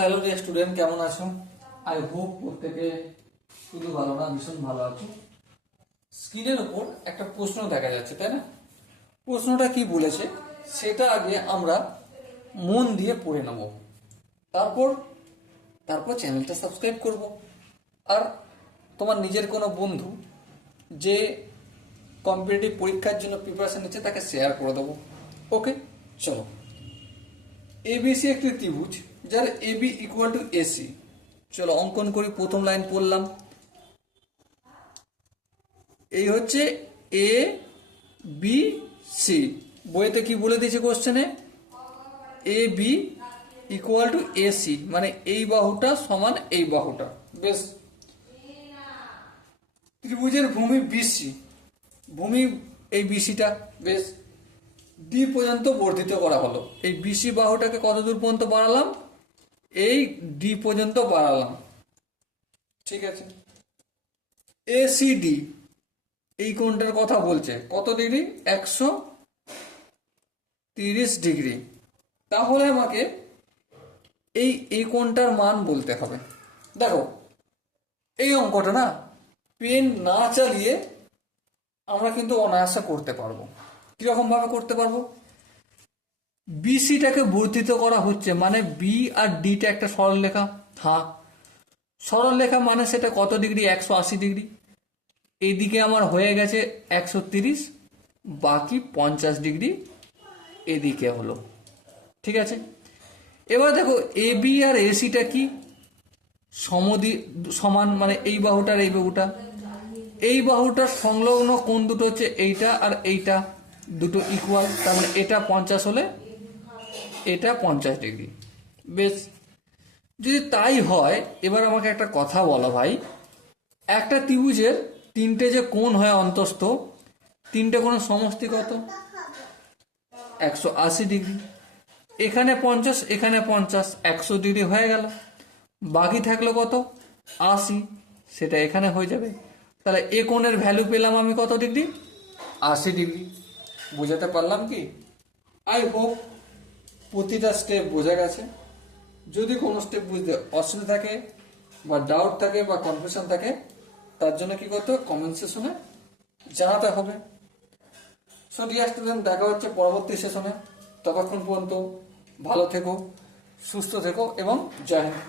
Hello dear student, কেমন আছো? I hope প্রত্যেকে শুধু ভালো না, ভীষণ ভালো আছো। স্ক্রিনের উপর একটা প্রশ্ন দেখা যাচ্ছে, তাই না? প্রশ্নটা কি বলেছে সেটা আগে আমরা মন দিয়ে পড়ে নেব, তারপর তারপর চ্যানেলটা সাবস্ক্রাইব করব। আর তোমার নিজের কোনো বন্ধু যে কম্পিটিটিভ পরীক্ষার জন্য প্রিপারেশন নিচ্ছে তাকে শেয়ার করে দেবো। ওকে, চলো। এবিসি একটি ত্রিভুজ যার এবি ইকুয়াল টু এসি। চলো অঙ্কন করি। প্রথম লাইন পড়লাম, এই হচ্ছে এ বি সি। বইতে কি বলে দিয়েছে কোশ্চেনে? A B equal to AC, মানে এই বাহুটা সমান এই বাহুটা। বেশ, ত্রিভুজের ভূমি বিসি, ভূমি এই বিসিটা। বেশ, ডি পর্যন্ত বর্ধিত করা হলো। এই বিসি বাহুটাকে কত দূর পর্যন্ত বাড়ালাম? এই ডি পর্যন্ত বাড়ালাম, ঠিক আছে। এসিডি এই কোণটার কথা বলছে, কত ডিগ্রি? 130 ডিগ্রি। তাহলে আমাকে এই কোণটার মান বলতে হবে। দেখো, এই অঙ্কটা না পেন না চালিয়ে আমরা কিন্তু অনায়াসে করতে পারবো। কিরকম ভাবে করতে পারবো? বিসিটাকে বর্ধিত করা হচ্ছে, মানে বি আর ডিটা একটা সরলরেখা। হ্যাঁ, সরলরেখা মানে সেটা কত ডিগ্রি? 180 ডিগ্রি। এইদিকে আমার হয়ে গেছে 130, বাকি 50 ডিগ্রি এদিকে হলো, ঠিক আছে। এবার দেখো, এ বি আর এসিটা কি? সমান, মানে এই বাহুটার এই বাহুটা, এই বাহুটার সংলগ্ন কোণ দুটো হচ্ছে এইটা আর এইটা, দুটো ইকুয়াল। তার মানে এটা 50 হলে এটা 50 ডিগ্রি। বেশ, যদি তাই হয়, এবার আমাকে একটা কথা বলো ভাই, একটা ত্রিভুজের তিনটে যে কোণ হয় অন্তস্থ, তিনটে কোণের সমষ্টি কত? 180 ডিগ্রি। এখানে 50, এখানে 50, 100 ডিগ্রি হয়ে গেল। বাকি থাকলো কত? 80, সেটা এখানে হয়ে যাবে। তাহলে এ কোণের ভ্যালু পেলাম আমি কত ডিগ্রি? 80 ডিগ্রি। বোঝাতে পারলাম কি? আই হোপ প্রতিটা স্টেপ বোঝা গেছে। যদি কোনো স্টেপ বুঝতে অসুবিধা থাকে বা ডাউট থাকে বা কনফিউশন থাকে, তার জন্য কি করতে হবে? কমেন্ট সেশনে জানাতে হবে। সো ডিয়ার স্টুডেন্ট, দেখা হচ্ছে পরবর্তী সেশনে। ততক্ষণ পর্যন্ত ভালো থেকো, সুস্থ থেকো এবং জয় হিন্দ।